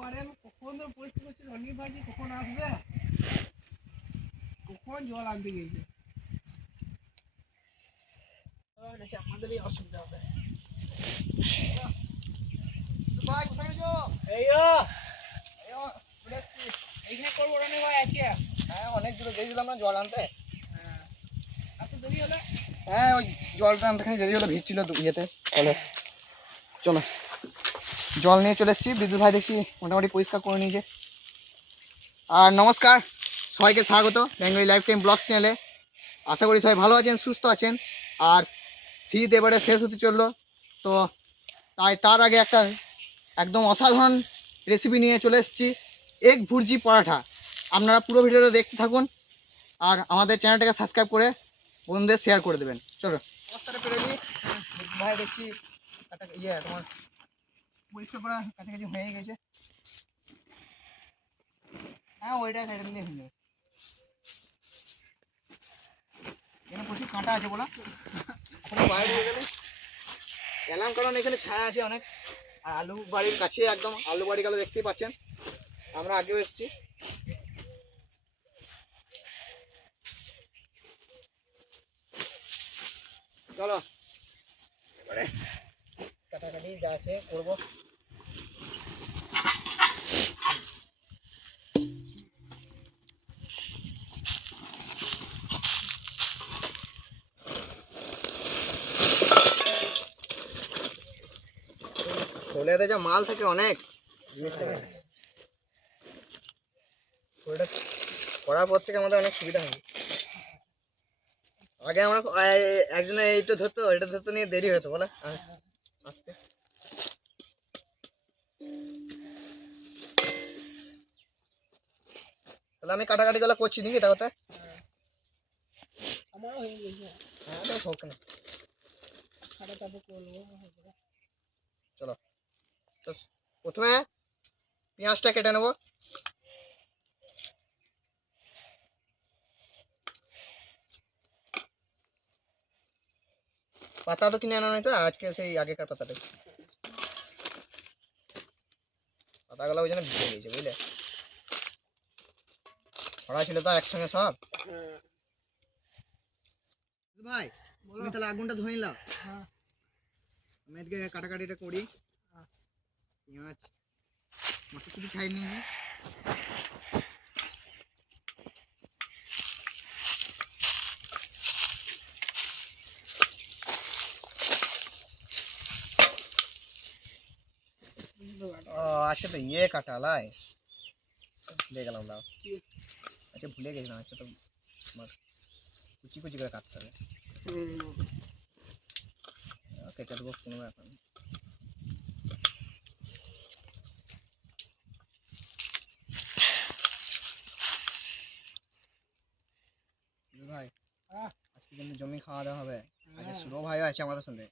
পারেন কখন তো পরিস্থিতি হচ্ছে রনি ভাজি কখন আসবে, কখন জল আনতে গিয়েছে আমাদেরই অসুবিধা হবে। ভাই কোথায় গেছো? এইখানে করবো রনি ভাই আজকে। হ্যাঁ অনেক দূরে গেছিলাম না জল আনতে। হ্যাঁ এত দেরি হলে? হ্যাঁ ওই জলটা আনতে দেরি হলো, ভিজছিল ইয়েতে। চলো চলো জল নিয়ে চলে এসেছি। বিদ্যুৎ ভাই দেখছি মোটামুটি পরিষ্কার করে নিয়েছে। আর নমস্কার, সবাইকে স্বাগত বেঙ্গলি লাইফ টাইম ব্লগস চ্যানেলে। আশা করি সবাই ভালো আছেন, সুস্থ আছেন। আর শীত এবারে শেষ হতে চললো, তো তার আগে একটা একদম অসাধারণ রেসিপি নিয়ে চলে এসেছি, এগ ভুর্জি পরাঠা। আপনারা পুরো ভিডিওটা দেখতে থাকুন আর আমাদের চ্যানেলটাকে সাবস্ক্রাইব করে বন্ধুদের শেয়ার করে দেবেন। চলো অবস্থাটা পেরে নিই। ভাই দেখছি তোমার পরিষ্কার করা কাছাকাছি হয়ে গেছে। হ্যাঁ ওইটা ছেড়ে দিলে হয়ে যাবে। এখানে প্রচুর কাঁটা আছে বলা, এখন বাইরে হয়ে গেলে এলাম, কারণ এখানে ছায়া আছে অনেক। আর আলু বাড়ির কাছে, একদম আলু বাড়ি গেলে দেখতেই পাচ্ছেন, আমরা আগেও এসেছি। চলো এবারে কাটাকাটি যা আছে করবো। ছোলেতে যা মাল থাকে অনেক জিনিস থাকে, ওইটা করার পর থেকে আমাদের অনেক সুবিধা হয়। আগে আমরা একজনে এইটা ধরতো, এটা ধরতে নিয়ে দেরি হতো বলে আসতে। তাহলে আমি কাটাকাটি গুলো করছি নাকি তাহলে? আমারও হয়ে গেছে। হ্যাঁ হোক না, চলো তো প্রথমে পেঁয়াজটা কেটে নেবো। পাতা তো কিনে আনা নাই তো, আজকে সেই আগেকার পাতাটাই। পাতাগুলো ওই জন্য ভিজে গেছে বুঝলে, ছড়া ছিল তো একসঙ্গে সব। ভাই তুমি তাহলে আগুনটা ধরে নিলাম। আমি আজকে কাটাকাটিটা করি। পেঁয়াজ মটরশুঁটি ছাই নিয়েছি। ও আজকে তো কাটালাই ভুলে গেলাম না। আচ্ছা ভুলে গেছিলাম, আজকে তো কুচি কুচি করে কাটতে হবে। কেটে দেবো কোনো ব্যাপার না। ভাই আজকে কিন্তু জমি খাওয়া দাওয়া হবে। আজকে সুরো ভাইও আছে আমাদের সঙ্গে।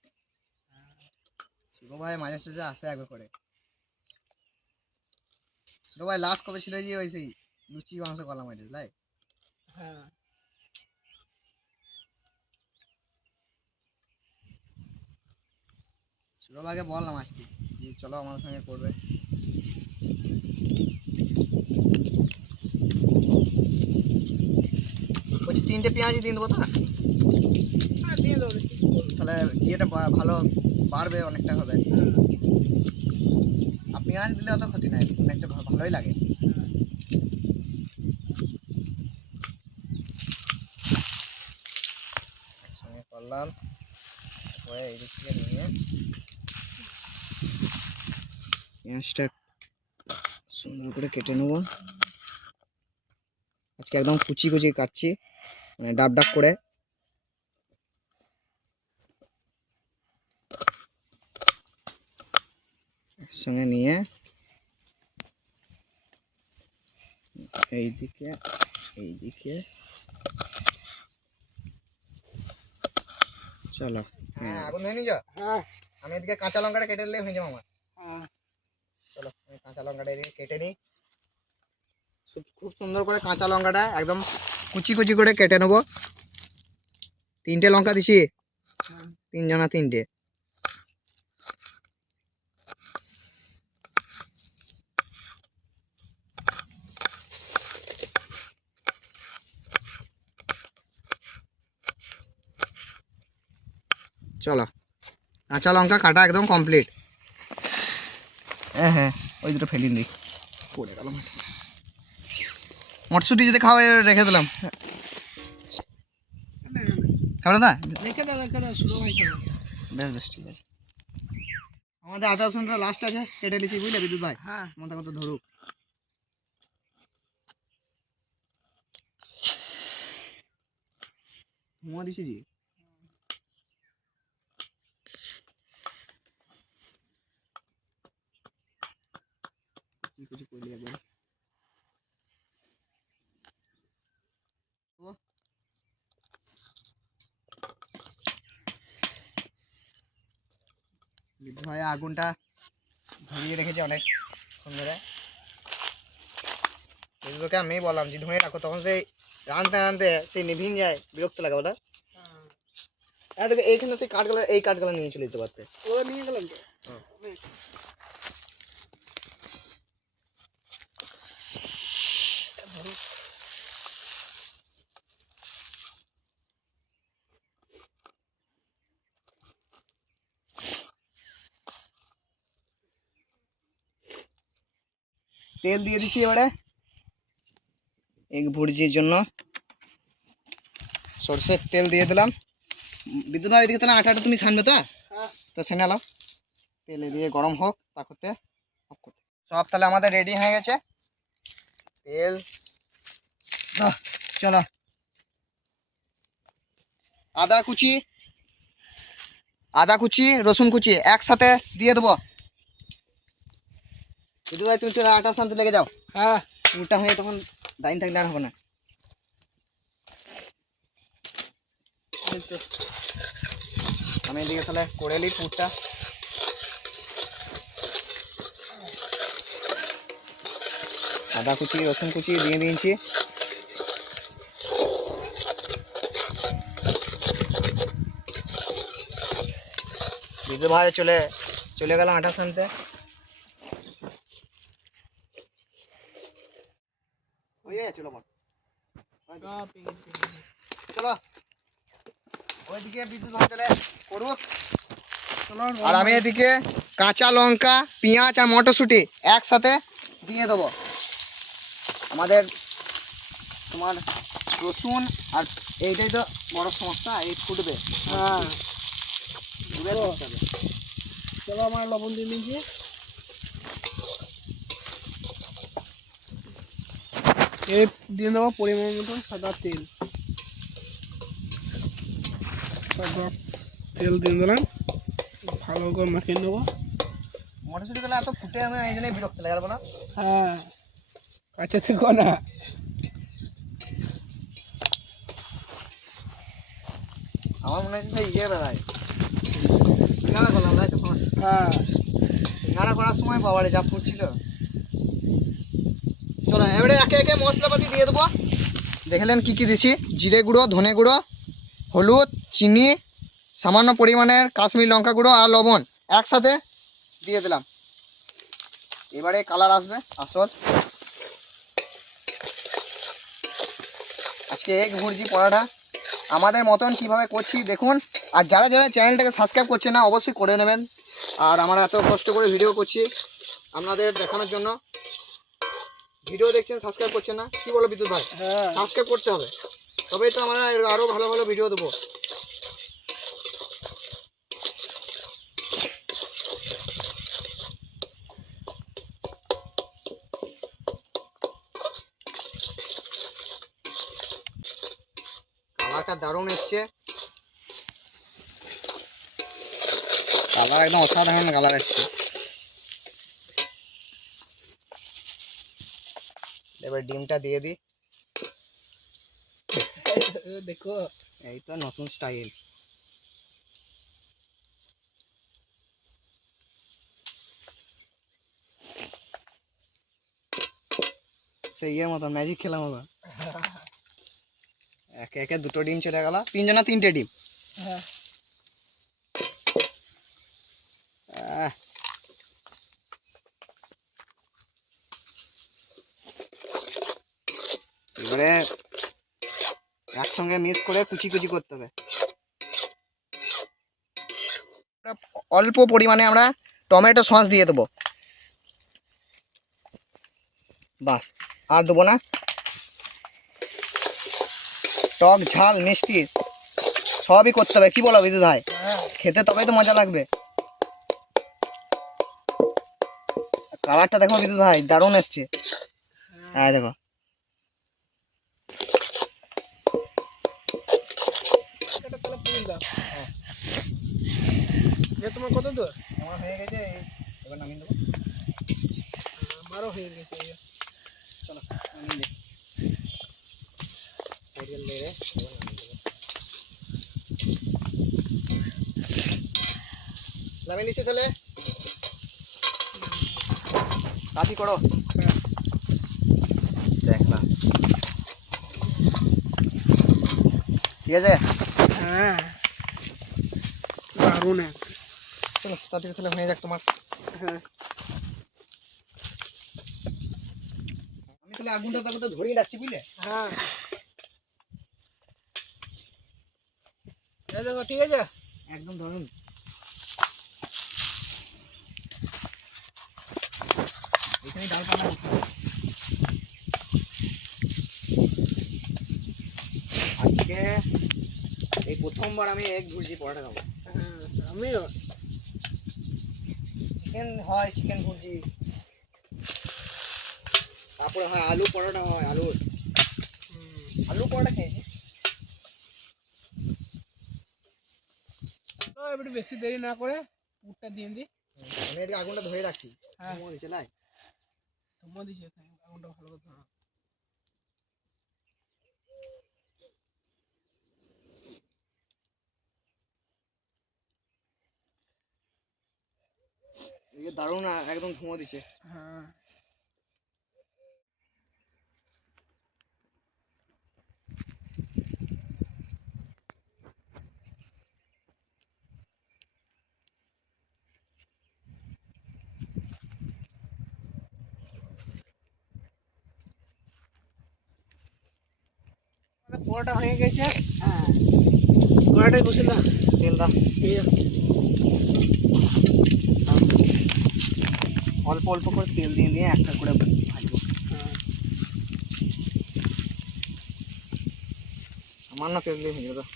সুরো ভাই মাঝে সাঝে আসে একবার করে। সুরো ভাই লাস্ট কবে ছিল যে ওই সেই লুচি মাংস কলাম এটা লাই। হ্যাঁ সুরো ভাইকে বললাম আজকে যে চলো আমার সঙ্গে করবে। বলছি 3টে পেঁয়াজই দিয়ে দেবো তো, দিয়ে দেবো, তাহলে ইয়েটা ভালো বাড়বে, অনেকটা হবে। আর পেঁয়াজ দিলে অত ক্ষতি নাই, অনেকটা ভালোই লাগে। একসঙ্গে করলাম, তারপরে এই দিক থেকে নিয়ে পেঁয়াজটা সুন্দর করে কেটে নেব। আজকে একদম কুচি কুচি কাটছি, মানে ডাব ডাব করে। একসঙ্গে নিয়ে এইদিকে এইদিকে চলো। হ্যাঁ আগুন হয়ে নিয়ে যা। আমি এদিকে কাঁচা লঙ্কাটা কেটে নিলে হয়ে যাবো আমার। চলো আমি কাঁচা লঙ্কাটা এদিকে কেটে নিই। খুব সুন্দর করে কাঁচা লঙ্কাটা একদম কুচি কুচি করে কেটে নেবো। 3টে লঙ্কা দিছি, 3 3টে। চলো, কাঁচা লঙ্কা কাটা একদম কমপ্লিট। হ্যাঁ হ্যাঁ, ওই দুটো ফেলিন দিই, পড়ে গেল। মটরশুঁটি যদি খাওয়া রেখে দিলাম, খাবে না? রেখে দাও সুরো ভাই খাবে। বেশ বেশ, ঠিক আছে। আমাদের আদা রসুনটা লাস্ট আছে, কেটে নিচ্ছি বুঝলে বিদ্যুৎ ভাই, হ্যাঁ মতো কত ধরুক। ধোঁয়া দিছি জি। কিছু করলি একবার বিদ্যুৎ ভাই আগুনটা ধরিয়ে রেখেছে অনেকক্ষণ ধরে। তোকে আমি বললাম যে ধুয়ে রাখো, তখন সেই রানতে রানতে সেই নিভিন যায়, বিরক্ত লাগে ওটা। হ্যাঁ দেখো এইখানে সেই কাঠগুলো, এই কাঠগুলো নিয়ে চলে যেতে পারতে। ওরা নিয়ে গেলাম তো। তেল দিয়ে দিছি এবারে এক ভুর্জির জন্য, সরষের তেল দিয়ে দিলাম। বিদ্যুৎ ভাই এদিকে তাহলে আটাটা তুমি ছানবে তো? হ্যাঁ তো সেনে নাও, তেলে দিয়ে গরম হোক তা করতে সব। তাহলে আমাদের রেডি হয়ে গেছে তেল। চলো, আদা কুচি রসুন কুচি একসাথে দিয়ে দেবো। বিদ্যুৎ ভাই তুমি তো আটা সানতে লেগে যাও, হ্যাঁ উল্টা হয়ে তখন ডাইন থাকলে আর হবে না। এই তো। আমি এদিকে তাহলে করে নিই পুরটা। আদা কুচি রসুন কুচি দিয়ে দিয়েছি। বিদ্যুৎ ভাই চলে গেলাম আটা সানতে। চলো চলো ওইদিকে বিদ্যুৎ ভাই তাহলে করুক, আর আমি এদিকে কাঁচা লঙ্কা পেঁয়াজ আর মটরশুঁটি একসাথে দিয়ে দেবো। আমাদের তোমার রসুন আর এইটাই তো বড় সমস্যা, এই ফুটবে। হ্যাঁ ফুটবে থাকতে হবে। চলো আমার লবণ দিয়ে নিয়েছি। এই দিয়ে দেবো পরিমাণ মতো সাদা তেল। সাদা তেল দিয়ে দিলাম, ভালো করে মাখিয়ে নেবো। মটরশুঁটিগুলো এত ফুটে, আমি এই জন্যই বিরক্ত লাগে বলো। হ্যাঁ কাছে থেকো না। আমার মনে হচ্ছে সেই বেড়ায় সিঙ্গাড়া করলাম তাই তখন, হ্যাঁ সিঙ্গাড়া করার সময় বাবারে যা ফুটছিল। চলো এবারে একে একে মশলাপাতি দিয়ে দেবো। দেখলেন কি কি দিছি, জিরে গুঁড়ো, ধনে গুঁড়ো, হলুদ, চিনি, সামান্য পরিমাণের কাশ্মীর লঙ্কা গুঁড়ো আর লবণ একসাথে দিয়ে দিলাম। এবারে কালার আসবে আসল। আজকে এগ ভুর্জি পরোটা আমাদের মতন কিভাবে করছি দেখুন। আর যারা যারা চ্যানেলটাকে সাবস্ক্রাইব করছে না অবশ্যই করে নেবেন। আর আমরা এত কষ্ট করে ভিডিও করছি আপনাদের দেখানোর জন্য, ভিডিও দেখছেন সাবস্ক্রাইব করছেন না, কি বলো বিদ্যুৎ ভাই? হ্যাঁ সাবস্ক্রাইব করতে হবে, তবেই তো আমরা আরও ভালো ভালো ভিডিও দেবো। কালারটা দারুণ এসছে, কালার একদম অসাধারণ কালার এসছে। এবার ডিমটা দিয়ে দিই। দেখো এই তো নতুন স্টাইল। সেই ইয়ের মতো ম্যাজিক খেলাম আবার। একে একে দুটো ডিম চলে গেল, তিনজনা তিনটে ডিম। হ্যাঁ এবারে একসঙ্গে মিক্স করে কুচি কুচি করতে হবে। অল্প পরিমাণে আমরা টমেটো সস দিয়ে দেবো, বাস আর দেবো না। টক ঝাল মিষ্টি সবই করতে হবে, কি বলো বিদ্যুৎ ভাই? খেতে তবেই তো মজা লাগবে। কালারটা দেখো বিদ্যুৎ ভাই, দারুণ এসছে। হ্যাঁ দেখো, এটা তাহলে পুরো দাও। তোমার কত দূর? আমার হয়ে গেছে, এবার নামিয়ে দেবো। আমারও হয়ে গেছে। চলো নামিয়ে দিই। নামিয়ে নিচ্ছি তাহলে, তাড়াতাড়ি করো। দেখ না, ঠিক আছে। হ্যাঁ দারুণ। চলো তাড়াতাড়ি তাহলে হয়ে যাক তোমার। হ্যাঁ আমি তাহলে আগুনটা তো ধরিয়ে রাখছি বুঝলে। হ্যাঁ এই দেখো, ঠিক আছে একদম ধরুন। এখানে ডাল পালা করতে হবে। আজকে এই প্রথমবার আমি এগ ভুর্জি পরোটা খাবো। হ্যাঁ আমিও। চিকেন হয়, চিকেন ভুর্জি, তারপরে হয় আলু পরোটা, হয় আলু পরোটা খেয়েছি। তো এবারে বেশি দেরি না করে পুরটা দিয়ে দিই। আমি এদিকে আগুনটা ধরে রাখছি। হ্যাঁ দিছে লাই তোমার দিছে আগুনটা ভালো করে ধরো। এদিকে দারুণ একদম ধুঁয়ো দিছে। হ্যাঁ পোড়াটা হয়ে গেছে। হ্যাঁ কড়াইটাই বসে দাও, তেল দা, এই অল্প অল্প করে তেল দিয়ে দিয়ে একটা করে ভাজবো। হ্যাঁ সামান্য তেল দিয়ে ভেজে দাও।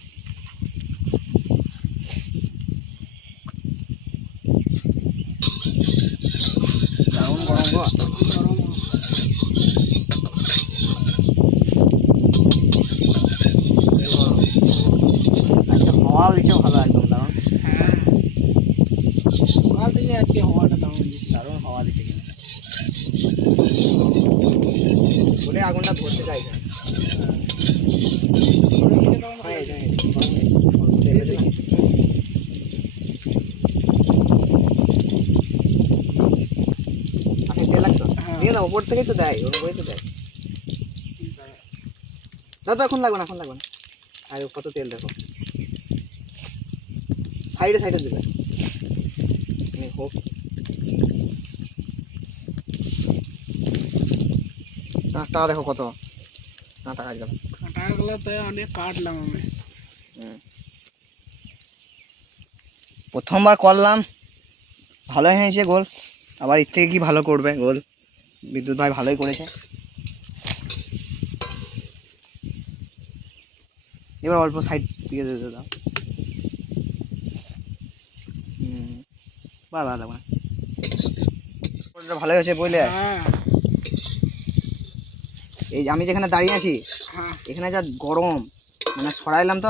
দারুণ গরম গো। গরম। আজকে হাওয়া দিচ্ছে ভালো, একদম দারুণ। হ্যাঁ সকাল থেকে আজকে হওয়াটা দারুণ দিচ্ছে। দারুণ হাওয়া দিচ্ছে কিন্তু, বলে আগুনটা ধরতে চাইছে না। হয়ে যায়, অল্প তেল আছে না? আপনি তেল লাগতো দিয়ে দাও, ওপর থেকেই তো দেয়, ওর উপরেই তো দেয়। দাদা এখন লাগবে না, এখন লাগবে না। আর কত তেল দেখো, সাইডে সাইডে দেবে হোক। কাঁটা দেখো কত কাঁটা কাজ গেল। কাঁটাগুলোতে অনেক কাটলাম আমি। প্রথমবার করলাম, ভালো হয়েছে গোল, আবার এর থেকে কি ভালো করবে গোল। বিদ্যুৎ ভাই ভালোই করেছে। এবার অল্প সাইড দিয়ে দিতে দাও। বা ভালো লাগবে না, ভালো হয়েছে বুঝলে। হ্যাঁ এই আমি যেখানে দাঁড়িয়ে আছি হ্যাঁ এখানে যা গরম, মানে সরাইলাম তো,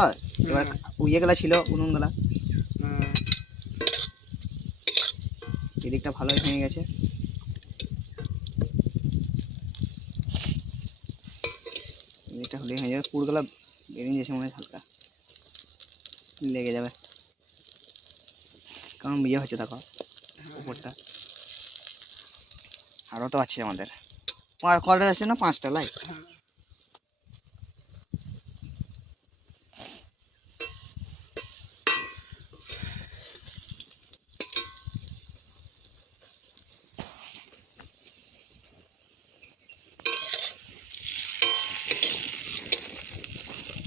এবার ইয়েগুলা ছিল উনুনগুলা, হ্যাঁ এদিকটা ভালোই ভেঙে গেছে। এদিকটা হলেই হয়ে যাবে, পুরগুলা বেরিয়ে গেছে মনে হয়, হালকা লেগে যাবে কারণ বিয়ে হচ্ছে দেখো উপরটা। আরও তো আছে আমাদের, কটা আসছে না, 5টা লাইট।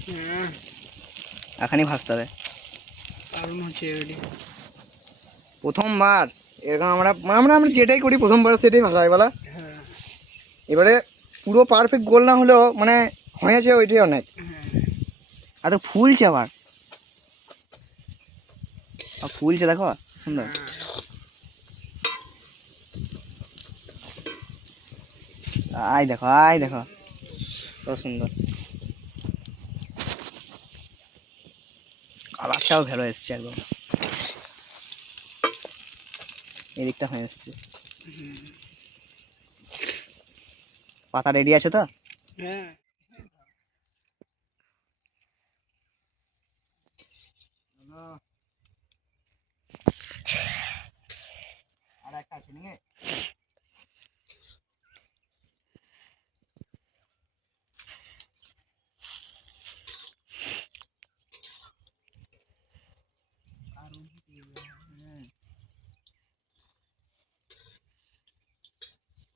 হ্যাঁ এখানেই ভাজতে হবে। দারুণ হচ্ছে এগুলি। প্রথমবার এরকম আমরা আমরা আমরা যেটাই করি প্রথমবার সেটাই ভালো হয় বলা। হ্যাঁ এবারে পুরো পারফেক্ট গোল না হলেও মানে হয়েছে ওইটাই অনেক। আর তো ফুলছে আবার, ফুলছে দেখো সুন্দর। আয় দেখো কত সুন্দর, কালারটাও ভালো এসছে একদম, এদিকটা হয়ে এসছে। পাতা রেডি আছে তো? হ্যাঁ আর একটা আছে নাকি?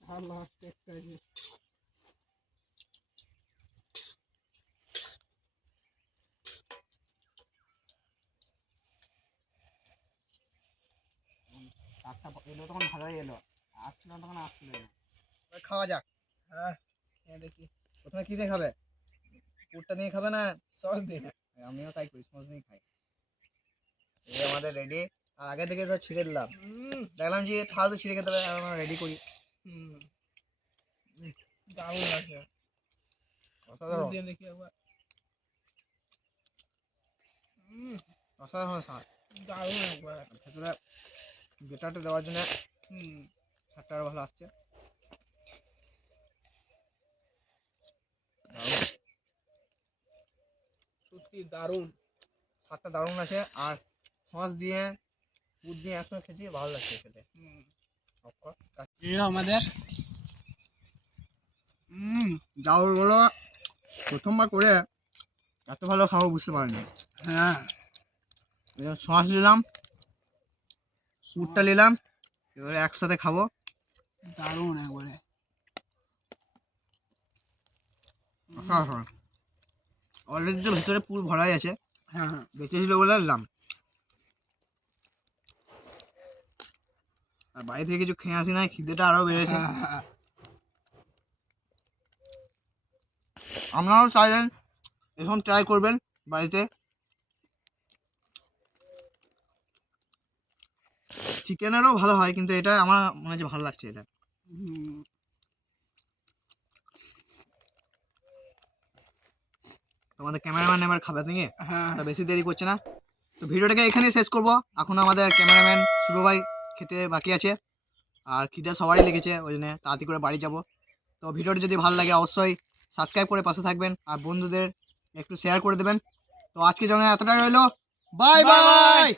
ভালো একটা আছে। কাঠটা এলো তখন ভালোই এলো, আসছিল না তখন আসছিল না। খাওয়া যাক। হ্যাঁ খেয়ে দেখি। প্রথমে কি দিয়ে খাবে? পুরটা নিয়ে খাবে না? সস দিন। আমিও তাই করি, সস নিয়ে খাই। এই আমাদের রেডি। আর আগে থেকে সব ছিঁড়ে দিলাম, দেখলাম যে ফালতু ছিঁড়ে খেতে হবে, আমরা রেডি করি। দারুণ লাগছে। অসাধারণ দিয়ে দেখি একবার। অসাধারণ স্বাদ। দারুণ একবার। ভেতরে বেটারটা দেওয়ার জন্য স্বাদটা আরো ভালো আসছে। সত্যি দারুণ স্বাদটা দারুণ আছে। আর সস দিয়ে দুধ দিয়ে একসঙ্গে খেয়েছি, ভালো লাগছে খেতে। এই আমাদের যাও বলো, প্রথমবার করে এত ভালো খাবো বুঝতে পারিনি। হ্যাঁ সস নিলাম, পুরটা নিলাম, এবারে একসাথে খাবো। দারুণ একবারে। অলরেডি তো ভিতরে পুর ভরাই আছে, হ্যাঁ হ্যাঁ বেঁচেছিল বলে নিলাম। আর বাড়ি থেকে কিছু খেয়ে আসি না, খিদেটা আরো বেড়েছে। আপনারাও চাইলেন এরকম ট্রাই করবেন বাড়িতে। চিকেনেরও ভালো হয়, কিন্তু এটা আমার মনে হচ্ছে ভালো লাগছে এটা। তোমাদের ক্যামেরাম্যান এবার খাবে নাকি? হ্যাঁ বেশি দেরি করছে না, তো ভিডিওটাকে এখানেই শেষ করবো। এখন আমাদের ক্যামেরাম্যান সুরো ভাই খেতে বাকি আছে, আর খিদে সবারই লেগেছে, ওই জন্য তাড়াতাড়ি করে বাড়ি যাব। তো ভিডিওটি যদি ভালো লাগে অবশ্যই সাবস্ক্রাইব করে পাশে থাকবেন, আর বন্ধুদের একটু শেয়ার করে দেবেন। তো আজকে জন্য এতটাই রইলো, বাই বাই।